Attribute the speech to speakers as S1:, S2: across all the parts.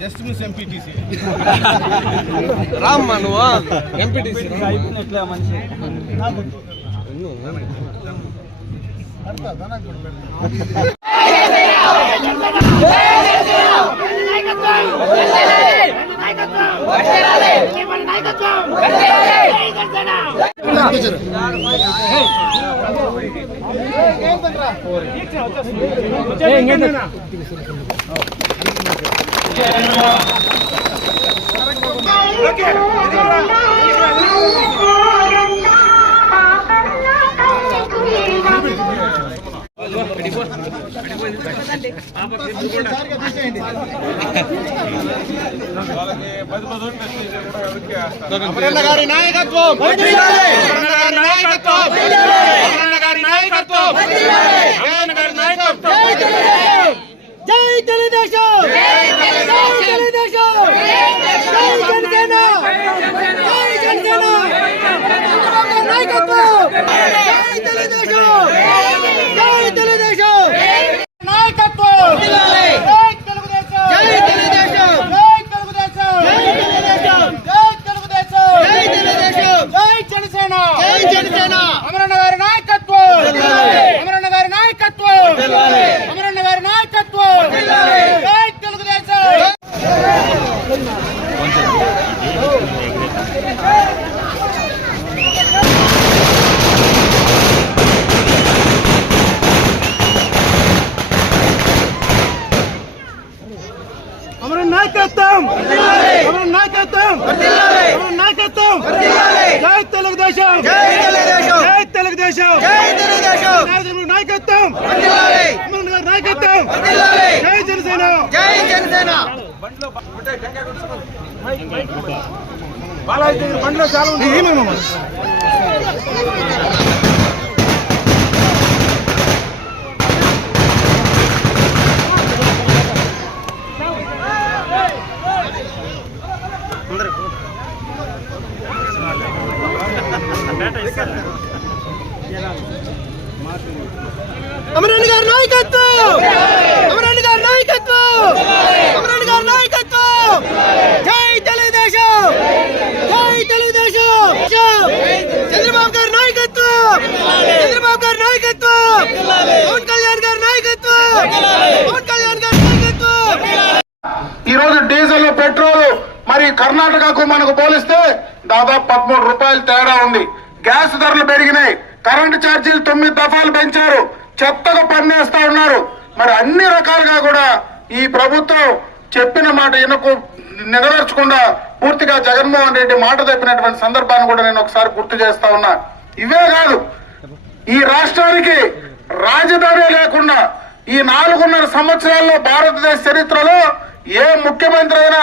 S1: Just miss MPTC
S2: Ram నువ్వు MPTC
S1: Amaranna గారి okay. నాయకత్వం నాయకత్వం అమరన్న గారి నాయకత్వం
S3: జై తెలుగుదేశం జై తెలుగుదేశం జై జనసేన జై జనసేన నాయకత్వం జై తెలుగుదేశం జై తెలుగుదేశం నాయకత్వం జై తెలుగుదేశం జై తెలుగుదేశం జై తెలుగుదేశం జై తెలుగుదేశం జై తెలుగుదేశం జై తెలుగుదేశం జై జనసేన జై జనసేన అమరన్న గారి నాయకత్వం అమరన్న గారి నాయకత్వం అమరన్న గారి నాయకత్వం జై తెలుగుదేశం అమర నాయకత్వం అమర నాయకత్వం అమర నాయకత్వం జై తెలుగుదేశం జై తెలుగుదేశం జై తెలుగుదేశం జై తెలుగుదేశం నాయకత్వం జై జనసేన! జై జనసేన! బండ్లో చాలా అమరాన్ని గారి నాయకత్వం అమరాన్ని గారి నాయకత్వం! అమరాన్ని గారి నాయకత్వం! జై తెలుగుదేశం! జై తెలుగుదేశం! చంద్రబాబు గారి నాయకత్వం! చంద్రబాబు గారి నాయకత్వం! పవన్ కళ్యాణ్ గారి నాయకత్వం! పవన్ కళ్యాణ్ గారి నాయకత్వం!
S1: ఈ డీజిల్ పెట్రోల్ మరి కర్ణాటకకు మనకు పోలిస్తే దాదాపు పదమూడు రూపాయలు తేడా ఉంది. గ్యాస్ ధరలు పెరిగినాయి. కరెంటు ఛార్జీలు తొమ్మిది దఫాలు పెంచారు. చెత్తగా పన్నేస్తా ఉన్నారు. మరి అన్ని రకాలుగా కూడా ఈ ప్రభుత్వం చెప్పిన మాట వినకు నెరవేర్చకుండా పూర్తిగా జగన్మోహన్ రెడ్డి మాట తప్పినటువంటి సందర్భాన్ని కూడా నేను ఒకసారి గుర్తు చేస్తా ఉన్నా. ఇవే కాదు ఈ రాష్ట్రానికి రాజధాని లేకుండా ఈ నాలుగున్నర సంవత్సరాల్లో భారతదేశ చరిత్రలో ఏ ముఖ్యమంత్రి అయినా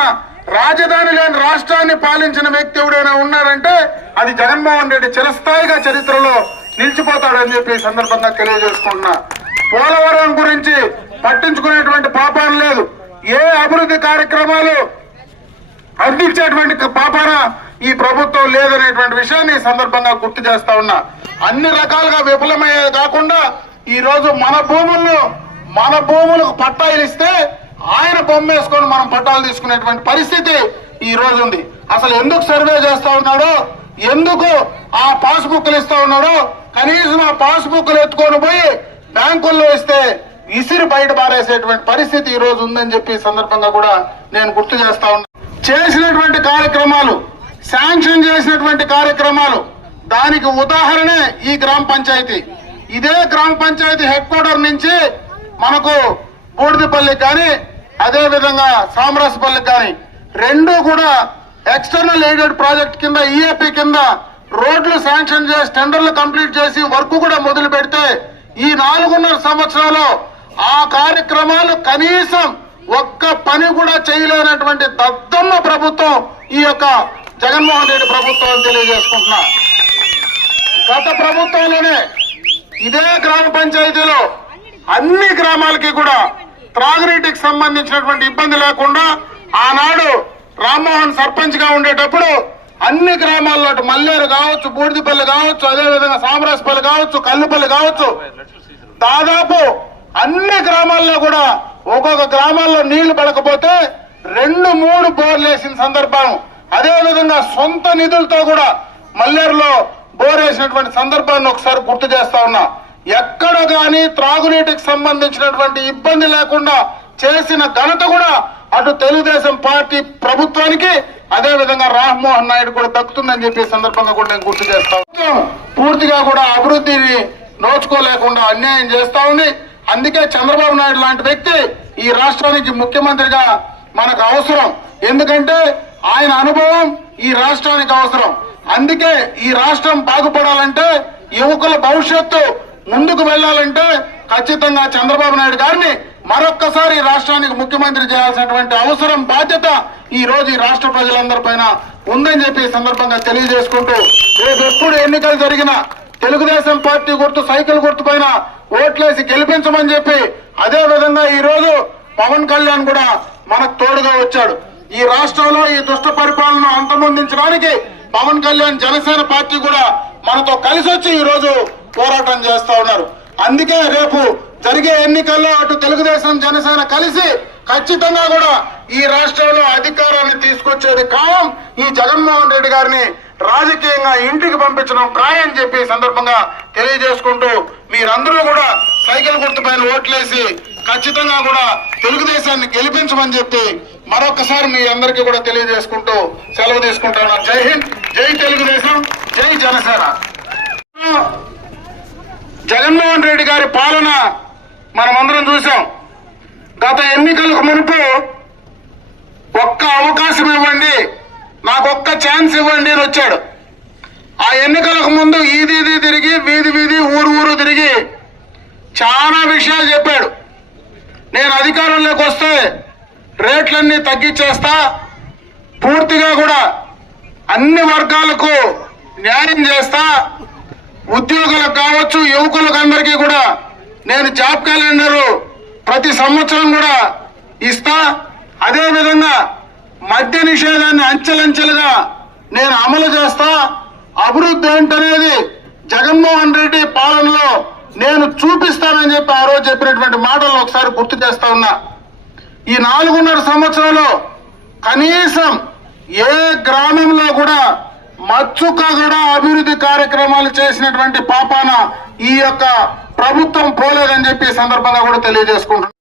S1: రాజధాని లేని రాష్ట్రాన్ని పాలించిన వ్యక్తి ఎవడైనా ఉన్నారంటే అది జగన్మోహన్ రెడ్డి చిరస్థాయిగా చరిత్రలో నిలిచిపోతాడని చెప్పి ఈ సందర్భంగా తెలియజేసుకుంటున్నా. పోలవరం గురించి పట్టించుకునేటువంటి పాపాలు లేదు. ఏ అభివృద్ధి కార్యక్రమాలు అందించేటువంటి పాపాన ఈ ప్రభుత్వం లేదనేటువంటి విషయాన్ని సందర్భంగా గుర్తు చేస్తా ఉన్నా. అన్ని రకాలుగా విఫలమయ్యే కాకుండా ఈ రోజు మన భూముల్లో మన భూములకు పట్టాయిలు ఇస్తే ఆయన బొమ్మేసుకొని మనం పట్టాలు తీసుకునేటువంటి పరిస్థితి ఈ రోజు ఉంది. అసలు ఎందుకు సర్వే చేస్తా ఉన్నాడో ఎందుకు ఆ పాస్బుక్లు ఇస్తా ఉన్నాడో కనీసం ఆ పాస్బుక్లు ఎత్తుకొని పోయి బ్యాంకుల్లో ఇస్తే ఇసిరి బయట పారేసేటువంటి పరిస్థితి ఈ రోజు ఉందని చెప్పి సందర్భంగా కూడా నేను గుర్తు చేస్తా ఉన్నా. చేసినటువంటి కార్యక్రమాలు శాంక్షన్ చేసినటువంటి కార్యక్రమాలు దానికి ఉదాహరణే ఈ గ్రామ పంచాయతీ. ఇదే గ్రామ పంచాయతీ హెడ్ క్వార్టర్ నుంచి మనకు బూడిదపల్లి కానీ అదే విధంగా సామరాజపల్లి కానీ రెండు కూడా ఎక్స్టర్నల్ ఎయిడెడ్ ప్రాజెక్ట్ కింద ఈఏపీ కింద రోడ్లు శాంక్షన్ చేసి టెండర్లు కంప్లీట్ చేసి వర్క్ కూడా మొదలు పెడితే ఈ నాలుగున్నర సంవత్సరాలు ఆ కార్యక్రమాలు కనీసం ఒక్క పని కూడా చేయలేనటువంటి దద్దమ్మ ప్రభుత్వం ఈ యొక్క జగన్మోహన్ రెడ్డి ప్రభుత్వం అని తెలియజేసుకుంటున్నా. గత ప్రభుత్వంలోనే ఇదే గ్రామ పంచాయతీలో అన్ని గ్రామాలకి కూడా త్రాగునీటికి సంబంధించినటువంటి ఇబ్బంది లేకుండా ఆనాడు రామ్మోహన్ సర్పంచ్గా ఉండేటప్పుడు అన్ని గ్రామాల్లో మల్లేరు కావచ్చు బూడిదిపల్లి కావచ్చు అదేవిధంగా సామరాజపల్లి కావచ్చు కల్లుపల్లి కావచ్చు దాదాపు అన్ని గ్రామాల్లో కూడా ఒక్కొక్క గ్రామాల్లో నీళ్ళు పడకపోతే రెండు మూడు బోర్లు వేసిన సందర్భం. అదేవిధంగా సొంత నిధులతో కూడా మల్లేరులో బోర్ వేసినటువంటి సందర్భాన్ని ఒకసారి గుర్తు చేస్తా ఉన్నా. ఎక్కడ కానీ త్రాగునీటికి సంబంధించినటువంటి ఇబ్బంది లేకుండా చేసిన ఘనత కూడా అటు తెలుగుదేశం పార్టీ ప్రభుత్వానికి అదే విధంగా రామ్మోహన్ నాయుడు కూడా దక్కుతుందని చెప్పి సందర్భంగా కూడా నేను గుర్తు చేస్తాను పూర్తిగా కూడా అభివృద్ధిని నోచుకోలేకుండా అన్యాయం చేస్తా ఉంది. అందుకే చంద్రబాబు నాయుడు లాంటి వ్యక్తి ఈ రాష్ట్రానికి ముఖ్యమంత్రిగా మనకు అవసరం. ఎందుకంటే ఆయన అనుభవం ఈ రాష్ట్రానికి అవసరం. అందుకే ఈ రాష్ట్రం బాగుపడాలంటే యువకుల భవిష్యత్తు ముందుకు వెళ్ళాలంటే ఖచ్చితంగా చంద్రబాబు నాయుడు గారిని మరొక్కసారి రాష్ట్రానికి ముఖ్యమంత్రి చేయాల్సినటువంటి అవసరం బాధ్యత ఈ రోజు ఈ రాష్ట్ర ప్రజలందరి పైన ఉందని చెప్పి సందర్భంగా తెలియజేసుకుంటూ రేపు ఎప్పుడు ఎన్నికలు జరిగినా తెలుగుదేశం పార్టీ గుర్తు సైకిల్ గుర్తు పైన ఓట్లేసి గెలిపించమని చెప్పి అదే విధంగా ఈ రోజు పవన్ కళ్యాణ్ కూడా మనకు తోడుగా వచ్చాడు. ఈ రాష్ట్రంలో ఈ దుష్ట పరిపాలన అంతమొందించడానికి పవన్ కళ్యాణ్ జనసేన పార్టీ కూడా మనతో కలిసి వచ్చి ఈ రోజు పోరాటం చేస్తా ఉన్నారు. అందుకే రేపు జరిగే ఎన్నికల్లో అటు తెలుగుదేశం జనసేన కలిసి ఖచ్చితంగా కూడా ఈ రాష్ట్రంలో అధికారాన్ని తీసుకొచ్చేది ఖాయం. ఈ జగన్మోహన్ రెడ్డి గారిని రాజకీయంగా ఇంటికి పంపించడం ఖాయం చెప్పి సందర్భంగా తెలియజేసుకుంటూ మీరందరూ కూడా సైకిల్ గుర్తు పైన ఓట్లేసి ఖచ్చితంగా కూడా తెలుగుదేశాన్ని గెలిపించమని చెప్పి మరొకసారి మీ అందరికీ కూడా తెలియజేసుకుంటూ సెలవు తీసుకుంటాను. జై హింద్ జై తెలుగుదేశం జై జనసేన. జగన్మోహన్ రెడ్డి గారి పాలన మనమందరం చూసాం. గత ఎన్నికలకు మునుపు ఒక్క అవకాశం ఇవ్వండి నాకు ఒక్క ఛాన్స్ ఇవ్వండి అని వచ్చాడు. ఆ ఎన్నికలకు ముందు ఈది తిరిగి వీధి వీధి ఊరు ఊరు తిరిగి చాలా విషయాలు చెప్పాడు. నేను అధికారంలోకి వస్తే రేట్లన్నీ తగ్గించేస్తా పూర్తిగా కూడా అన్ని వర్గాలకు న్యాయం చేస్తా ఉద్యోగులకు కావచ్చు యువకులకు అందరికీ కూడా నేను జాబ్ క్యాలెండర్ ప్రతి సంవత్సరం కూడా ఇస్తా. అదేవిధంగా మద్య నిషేధాన్ని అంచెలంచెలుగా నేను అమలు చేస్తా. అభివృద్ధి ఏంటనేది జగన్మోహన్ రెడ్డి పాలనలో నేను చూపిస్తానని చెప్పి ఆ రోజు చెప్పినటువంటి మాటలు ఒకసారి గుర్తు చేస్తా ఉన్నా. ఈ నాలుగున్నర సంవత్సరంలో కనీసం ఏ గ్రామంలో కూడా మచ్చుక కూడా అభివృద్ధి కార్యక్రమాలు చేసినటువంటి పాపాన ఈ యొక్క ప్రభుత్వం పోలేదని చెప్పి సందర్భంగా కూడా తెలియజేసుకుంటున్నాం.